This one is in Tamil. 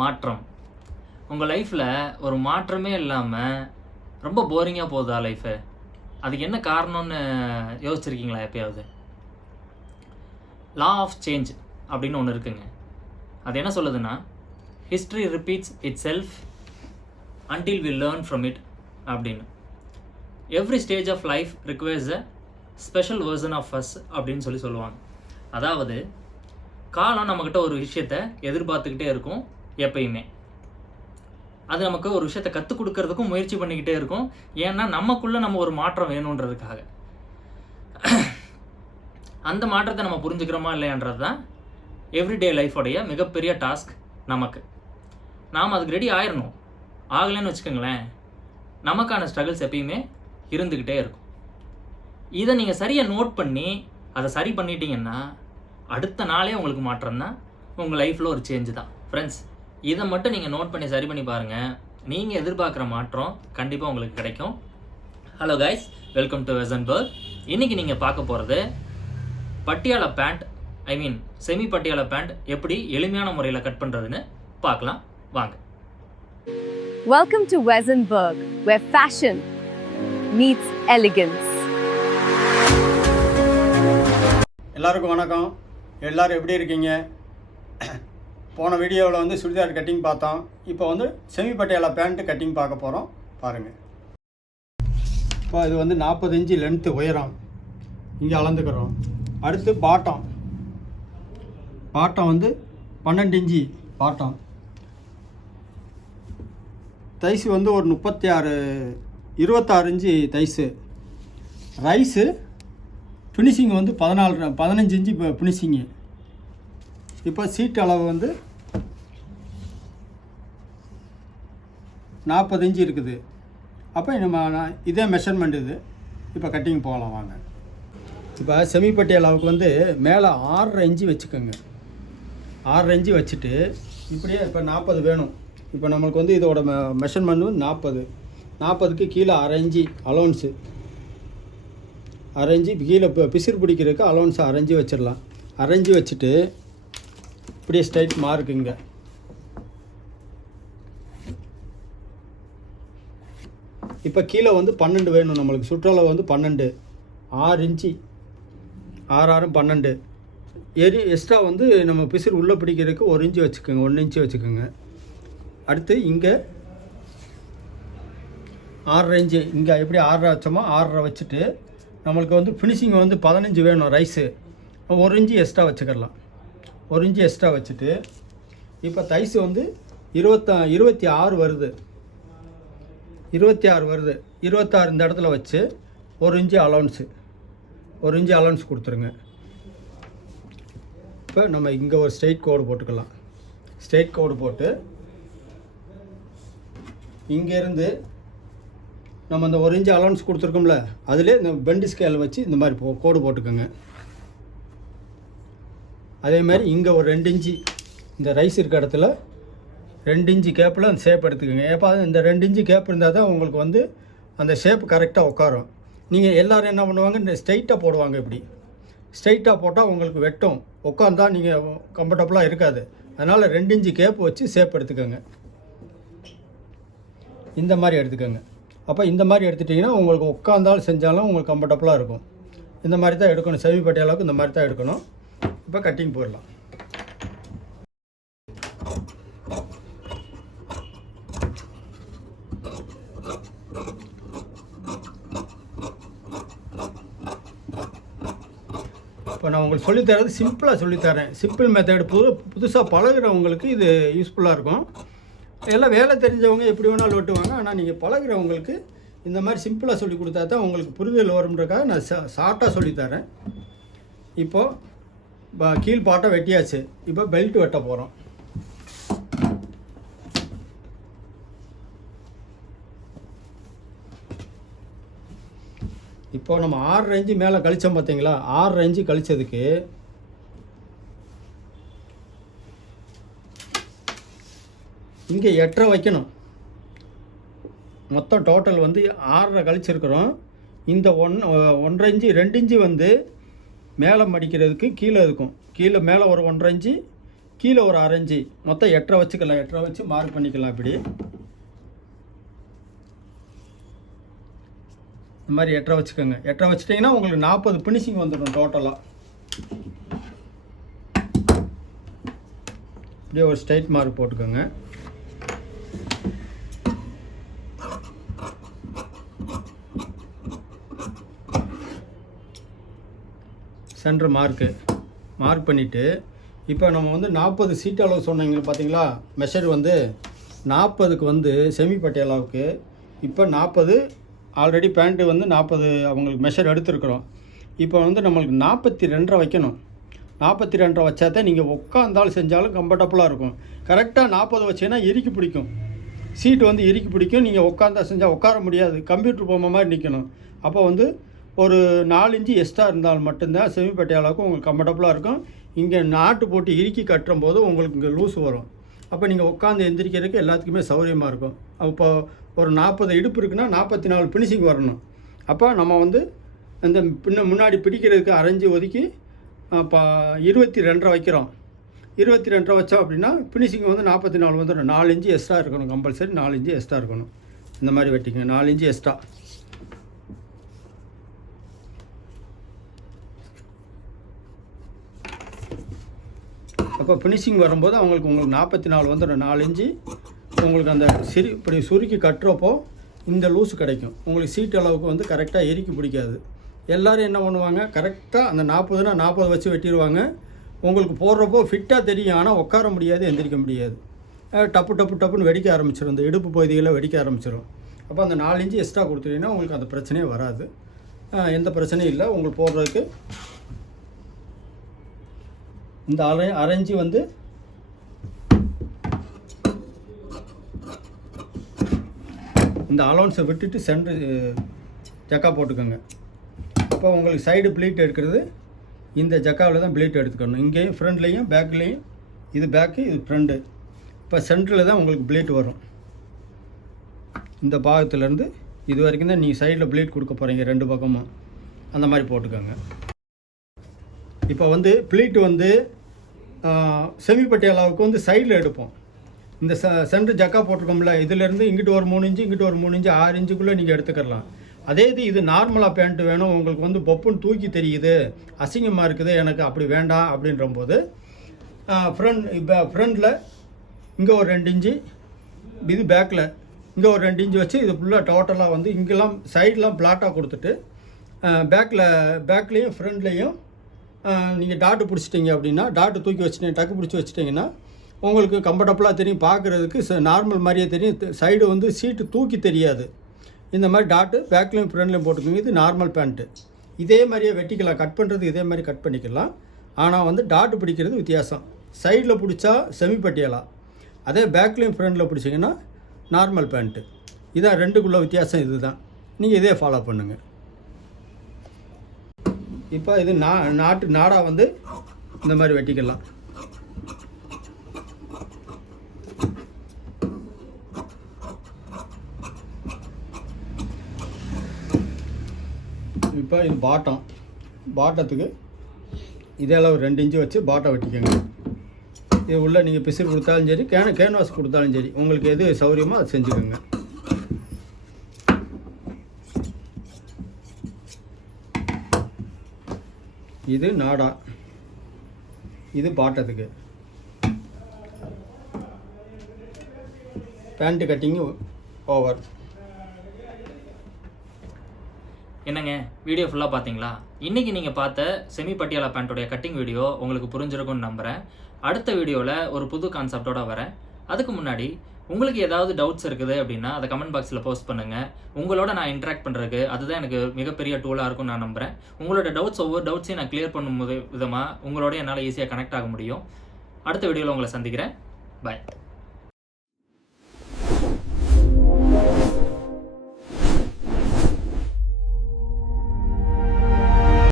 மாற்றம். உங்கள் லைஃப்பில் ஒரு மாற்றமே இல்லாமல் ரொம்ப போரிங்காக போகுதா லைஃபு? அதுக்கு என்ன காரணம்னு யோசிச்சிருக்கீங்களா எப்பயாவது? லா ஆஃப் சேஞ்ச் அப்படின்னு ஒன்று இருக்குங்க. அது என்ன சொல்லுதுன்னா, history repeats itself until we learn from it அப்படின்னு. Every stage of life requires a special version of us அப்படின்னு சொல்லுவாங்க. அதாவது காலம் நம்மக்கிட்ட ஒரு விஷயத்தை எதிர்பார்த்துக்கிட்டே இருக்கும் எப்பயுமே. அது நமக்கு ஒரு விஷயத்தை கற்றுக் கொடுக்கறதுக்கும் முயற்சி பண்ணிக்கிட்டே இருக்கும். ஏன்னா நமக்குள்ளே நம்ம ஒரு மாற்றம் வேணுன்றதுக்காக. அந்த மாற்றத்தை நம்ம புரிஞ்சுக்கிறோமா இல்லையான்றது தான் எவ்ரிடே லைஃபோடைய மிகப்பெரிய டாஸ்க் நமக்கு. நாம் அதுக்கு ரெடி ஆயிடணும். ஆகலைன்னு வச்சுக்கோங்களேன், நமக்கான ஸ்ட்ரகிள்ஸ் எப்பயுமே இருந்துக்கிட்டே இருக்கும். இதை நீங்கள் சரியாக நோட் பண்ணி அதை சரி பண்ணிட்டீங்கன்னா அடுத்த நாளே உங்களுக்கு மாற்றம் தான். உங்கள் லைஃப்பில் ஒரு சேஞ்சு தான் ஃப்ரெண்ட்ஸ். இதை மட்டும் நீங்கள் நோட் பண்ணி சரி பண்ணி பாருங்கள். நீங்கள் எதிர்பார்க்குற மாற்றம் கண்டிப்பாக உங்களுக்கு கிடைக்கும். ஹலோ கைஸ், வெல்கம் டு வெசன்பர்க். இன்றைக்கி நீங்கள் பார்க்க போகிறது Patiala pant, semi Patiala pant எப்படி எளிமையான முறையில் கட் பண்ணுறதுன்னு பார்க்கலாம் வாங்க. Welcome to Wesenberg, where fashion meets elegance. எல்லாருக்கும் வணக்கம். எல்லோரும் எப்படி இருக்கீங்க? போன வீடியோவில் வந்து சுடிதார் கட்டிங் பார்த்தோம். இப்போ வந்து செமி பட்டியாலா பேண்ட்டு கட்டிங் பார்க்க போகிறோம். பாருங்கள். இப்போ இது வந்து 40 இன்ச்சு லென்த்து உயரம் இங்கே அளந்துக்கிறோம். அடுத்து பாட்டம் வந்து 12 இன்ச்சு பாட்டம். தைஸு வந்து ஒரு 26 இன்ச்சு தைஸு. ரைஸு ஃபினிஷிங் வந்து 15 இன்ச்சு ஃபினிஷிங்கு. இப்போ சீட் அளவு வந்து 40 இன்ச்சு இருக்குது. அப்போ நம்ம இதே மெஷர்மெண்ட் இது. இப்போ கட்டிங் போகலாம் வாங்க. இப்போ செமிப்பட்டி அளவுக்கு வந்து மேலே 6.5 இன்ச்சு வச்சுக்கோங்க. 6.5 இன்ச்சு வச்சுட்டு இப்படியே இப்போ 40 வேணும். இப்போ நம்மளுக்கு வந்து இதோட மெஷர்மெண்ட் வந்து 40க்கு கீழே 1/2 இன்ச்சு அலோன்ஸு. 1/2 இன்ச்சு கீழே இப்போ பிசிறு பிடிக்கிறதுக்கு அலோன்ஸு 1/2 இன்ச்சு வச்சிடலாம். 1/2 இன்ச்சு வச்சுட்டு இப்படியே ஸ்ட்ரைட் மார்க்குங்க. இப்போ கீழே வந்து 12 வேணும் நம்மளுக்கு. சுற்றளவு வந்து 12, 6 இன்ச்சு, 6 12. எக்ஸ்ட்ரா வந்து நம்ம பிசிறு உள்ளே பிடிக்கிறதுக்கு 1 இன்ச்சு வச்சுக்கோங்க, 1 இன்ச்சு வச்சுக்கோங்க. அடுத்து இங்கே 6.5 இன்ச்சு, இங்கே எப்படி 6 வச்சோமோ 6 வச்சுட்டு நம்மளுக்கு வந்து ஃபினிஷிங் வந்து 15 வேணும் ரைஸு. 1 இன்ச்சு எக்ஸ்ட்ரா வச்சுக்கலாம். 1 இன்ச்சு எக்ஸ்ட்ரா வச்சுட்டு இப்போ தைஸு வந்து 26 வருது. 26 இந்த இடத்துல வச்சு 1 இன்ச்சு அலோன்ஸு கொடுத்துருங்க. இப்போ நம்ம இங்கே ஒரு ஸ்ட்ரெயிட் கோடு போட்டுக்கலாம். ஸ்ட்ரெயிட் கோடு போட்டு இங்கேருந்து நம்ம அந்த 1 இன்ச்சு அலோன்ஸ் கொடுத்துருக்கோம்ல, அதிலே இந்த பெண்டு ஸ்கேல் வச்சு இந்த மாதிரி கோடு போட்டுக்கோங்க. அதேமாதிரி இங்கே ஒரு 2 இன்ச்சு இந்த ரைஸ் இருக்க இடத்துல 2 இன்ச்சு கேப்பில் அந்த ஷேப் எடுத்துக்கோங்க. ஏப்பா இந்த 2 இன்ச்சு கேப் இருந்தால் தான் உங்களுக்கு வந்து அந்த ஷேப் கரெக்டாக உட்காரும். நீங்கள் எல்லோரும் என்ன பண்ணுவாங்க, இந்த ஸ்ட்ரைட்டாக போடுவாங்க. இப்படி ஸ்ட்ரைட்டாக போட்டால் உங்களுக்கு வெட்டும், உட்காந்தா நீங்கள் கம்ஃபர்டபுளாக இருக்காது. அதனால் 2 இன்ச்சு கேப் வச்சு ஷேப் எடுத்துக்கோங்க. இந்த மாதிரி எடுத்துக்கோங்க. அப்போ இந்த மாதிரி எடுத்துட்டிங்கன்னா உங்களுக்கு உட்காந்தாலும் செஞ்சாலும் உங்களுக்கு கம்ஃபர்டபுளாக இருக்கும். இந்த மாதிரி தான் எடுக்கணும். செமி பட்டியாலாவுக்கு இந்த மாதிரி தான் எடுக்கணும். இப்போ கட்டிங் போயிடலாம். இப்போ நான் உங்களுக்கு சொல்லித்தரது சிம்பிளாக சொல்லித்தரேன். Simple method. புதுசாக பழகிறவங்களுக்கு இது யூஸ்ஃபுல்லாக இருக்கும். எல்லாம் வேலை தெரிஞ்சவங்க எப்படி வேணாலும் ஓட்டுவாங்க. ஆனால் நீங்கள் பழகிறவங்களுக்கு இந்த மாதிரி சிம்பிளாக சொல்லி கொடுத்தா தான் உங்களுக்கு புரிதல் வரும்ன்றக்காக நான் ஷார்ட்டாக சொல்லித்தரேன். இப்போது கீழ் பாட்டை வெட்டியாச்சு. இப்போ பெல்ட் வெட்ட போகிறோம். இப்போ நம்ம 6.5 இன்ச்சு மேலே கழித்தோம் பார்த்தீங்களா? 6.5 இன்ச்சு கழித்ததுக்கு இங்கே 8.5 வைக்கணும். மொத்தம் டோட்டல் வந்து 6.5 கழிச்சிருக்கிறோம். இந்த 1.5 இன்ச்சு 2 இன்ச்சு வந்து மேலே மடிக்கிறதுக்கு கீழே இருக்கும். கீழே மேலே ஒரு 1.5 இன்ச்சு, கீழே ஒரு 1/2 இன்ச்சு, மொத்தம் 8.5 வச்சுக்கலாம். 8.5 வச்சு மார்க் பண்ணிக்கலாம். இப்படி இந்த மாதிரி 8.5 வச்சுக்கோங்க. 8.5 வச்சுட்டிங்கன்னா உங்களுக்கு 40 ஃபினிஷிங் வந்துடும் டோட்டலாக. இப்படியே ஒரு ஸ்ட்ரைட் மார்க் போட்டுக்கோங்க. சென்டர் மார்க் பண்ணிவிட்டு இப்போ நம்ம வந்து 40 சீட் அளவு சொன்னீங்க பார்த்தீங்களா, மெஷர் வந்து 40க்கு வந்து செமி பட்டி அளவுக்கு. இப்போ 40 ஆல்ரெடி பேண்ட்டு வந்து 40 அவங்களுக்கு மெஷர் எடுத்துருக்குறோம். இப்போ வந்து நம்மளுக்கு 42.5 வைக்கணும். 42.5 வச்சா தான் நீங்கள் உட்காந்தாலும் செஞ்சாலும் கம்ஃபர்டபுளாக இருக்கும். கரெக்டாக 40 வச்சீங்கன்னா இறுக்கி பிடிக்கும், சீட்டு வந்து இறுக்கி பிடிக்கும். நீங்கள் உட்காந்தா செஞ்சால் உட்கார முடியாது, கம்ப்யூட்டர் போகிற மாதிரி நிற்கணும். அப்போ வந்து ஒரு 4 இன்ச்சு எக்ஸ்ட்ரா இருந்தால் மட்டும்தான் செமி பட்டி அளவுக்கு உங்களுக்கு கம்ஃபர்டபுளாக இருக்கும். இங்கே நாட்டு போட்டு இறுக்கி கட்டுற போது உங்களுக்கு இங்கே லூஸ் வரும். அப்போ நீங்கள் உட்காந்து எந்திரிக்கிறதுக்கு எல்லாத்துக்குமே சௌகரியமாக இருக்கும். அப்போ ஒரு 40 இடுப்பு இருக்குன்னா 44 ஃபினிஷிங் வரணும். அப்போ நம்ம வந்து இந்த முன்னாடி பிடிக்கிறதுக்கு 1/2 இன்ச்சு ஒதுக்கி இப்போ 22.5 வைக்கிறோம். 22.5 வச்சோம் அப்படின்னா ஃபினிஷிங் வந்து 44 வந்துடும். 4 இன்ச்சு எக்ஸ்ட்ரா இருக்கணும், கம்பல்சரி 4 இன்ச்சு எக்ஸ்ட்ரா இருக்கணும். இந்த மாதிரி வெட்டிங்க, 4 இன்ச்சு எக்ஸ்ட்ரா. அப்போ ஃபினிஷிங் வரும்போது உங்களுக்கு 44 வந்துடும். 4 இன்ச்சு உங்களுக்கு அந்த இப்படி சுருக்கி கட்டுறப்போ இந்த லூஸ் கிடைக்கும். உங்களுக்கு சீட் அளவுக்கு வந்து கரெக்டாக இறுக்கி பிடிக்காது. எல்லோரும் என்ன பண்ணுவாங்க, கரெக்டாக அந்த 40னா 40 வச்சு வெட்டிடுவாங்க. உங்களுக்கு போடுறப்போ ஃபிட்டாக தெரியும், ஆனால் உட்கார முடியாது, எந்திரிக்க முடியாது. டப்புன்னு வெடிக்க ஆரம்பிச்சிடும், இந்த இடுப்பு பகுதிகளில் வெடிக்க ஆரம்பிச்சிடும். அப்போ அந்த 4 இன்ச்சு எக்ஸ்ட்ரா கொடுத்துட்டீங்கன்னா உங்களுக்கு அந்த பிரச்சனையே வராது, எந்த பிரச்சனையும் இல்லை. உங்களுக்கு போடுறதுக்கு இந்த 1/2 இன்ச்சு வந்து இந்த அலோன்ஸை விட்டுட்டு சென்டர் ஜக்கா போட்டுக்கோங்க. அப்போ உங்களுக்கு சைடு ப்ளீட் எடுக்கிறது இந்த ஜக்காவில் தான் ப்ளீட் எடுத்துக்கணும். இங்கேயும் ஃப்ரண்ட்லேயும் பேக்லேயும், இது பேக்கு இது ஃப்ரண்ட்டு. இப்போ சென்டரில் தான் உங்களுக்கு ப்ளீட் வரும். இந்த பாகத்துலேருந்து இது வரைக்கும் தான் நீங்கள் சைடில் ப்ளீட் கொடுக்க போகிறீங்க, 2 பக்கமும். அந்த மாதிரி போட்டுக்கோங்க. இப்போ வந்து ப்ளீட்டு வந்து செமிப்பட்டி அளவுக்கு வந்து சைடில் எடுப்போம். இந்த சென்டர் ஜக்கா போட்டிருக்கோம்ல, இதிலேருந்து இங்கிட்டு ஒரு 3 இன்ச்சு, இங்கிட்டு ஒரு 3 இன்ச்சு, 6 இன்ச்சுக்குள்ளே நீங்கள் எடுத்துக்கலாம். அதே இது நார்மலாக பேண்ட்டு வேணும், உங்களுக்கு வந்து பொப்புன்னு தூக்கி தெரியுது, அசிங்கமாக இருக்குது, எனக்கு அப்படி வேண்டாம் அப்படின்றபோது ஃப்ரண்டில் இங்கே ஒரு 2 இன்ச்சு, இது பேக்கில் இங்கே ஒரு 2 இன்ச்சு வச்சு இது ஃபுல்லாக டோட்டலாக வந்து இங்கெல்லாம் சைடெலாம் பிளாட்டாக கொடுத்துட்டு பேக்லேயும் ஃப்ரண்ட்லேயும் நீங்கள் டாட்டு பிடிச்சிட்டிங்க அப்படின்னா, டாட்டு தூக்கி வச்சுட்டீங்க, டக்கு பிடிச்சி வச்சுட்டிங்கன்னா உங்களுக்கு கம்ஃபர்டபுளாக தெரியும், பார்க்குறதுக்கு நார்மல் மாதிரியே தெரியும். சைடு வந்து சீட்டு தூக்கி தெரியாது. இந்த மாதிரி டாட்டு பேக்லேயும் ஃப்ரண்ட்லேயும் போட்டுக்கோங்க. இது நார்மல் பேண்ட்டு. இதே மாதிரியே வெட்டிக்கலாம், கட் பண்ணுறது இதே மாதிரி கட் பண்ணிக்கலாம். ஆனால் வந்து டாட்டு பிடிக்கிறது வித்தியாசம். சைடில் பிடிச்சா செமி பட்டியலாம், அதே பேக்லேயும் ஃப்ரண்ட்டில் பிடிச்சிங்கன்னா நார்மல் பேண்ட்டு. இதான் 2க்குள்ள வித்தியாசம். இது தான், நீங்கள் இதே ஃபாலோ பண்ணுங்கள். இப்போ இது நாடா வந்து இந்த மாதிரி வெட்டிக்கலாம். இப்போ இது பாட்டத்துக்கு இதே அளவு 2 இன்ச்சு வச்சு பாட்டை வெட்டிக்கோங்க. இது உள்ளே நீங்கள் பிசிறு கொடுத்தாலும் சரி, கேன்வாஸ் கொடுத்தாலும் சரி, உங்களுக்கு எது சௌகரியமோ அதை செஞ்சுக்கோங்க. இது நாடா, இது பாட்டத்துக்கு. பேண்ட்டு கட்டிங்கு ஓவர். என்னங்க, வீடியோ ஃபுல்லாக பார்த்தீங்களா? இன்றைக்கி நீங்கள் பார்த்த செமி பட்டியாலா பேண்ட்டோடைய கட்டிங் வீடியோ உங்களுக்கு புரிஞ்சிருக்கும்னு நம்புகிறேன். அடுத்த வீடியோவில் ஒரு புது கான்செப்டோட வரேன். அதுக்கு முன்னாடி உங்களுக்கு ஏதாவது டவுட்ஸ் இருக்குது அப்படின்னா அதை கமெண்ட் பாக்ஸில் போஸ்ட் பண்ணுங்கள். உங்களோட நான் இன்ட்ராக்ட் பண்ணுறதுக்கு அதுதான் எனக்கு மிகப்பெரிய டூலாக இருக்கும்னு நான் நம்புகிறேன். உங்களோட ஒவ்வொரு டவுட்ஸையும் நான் கிளியர் பண்ணும் விதமாக உங்களோட என்னால் ஈஸியாக கனெக்ட் ஆக முடியும். அடுத்த வீடியோவில் உங்களை சந்திக்கிறேன். பாய்.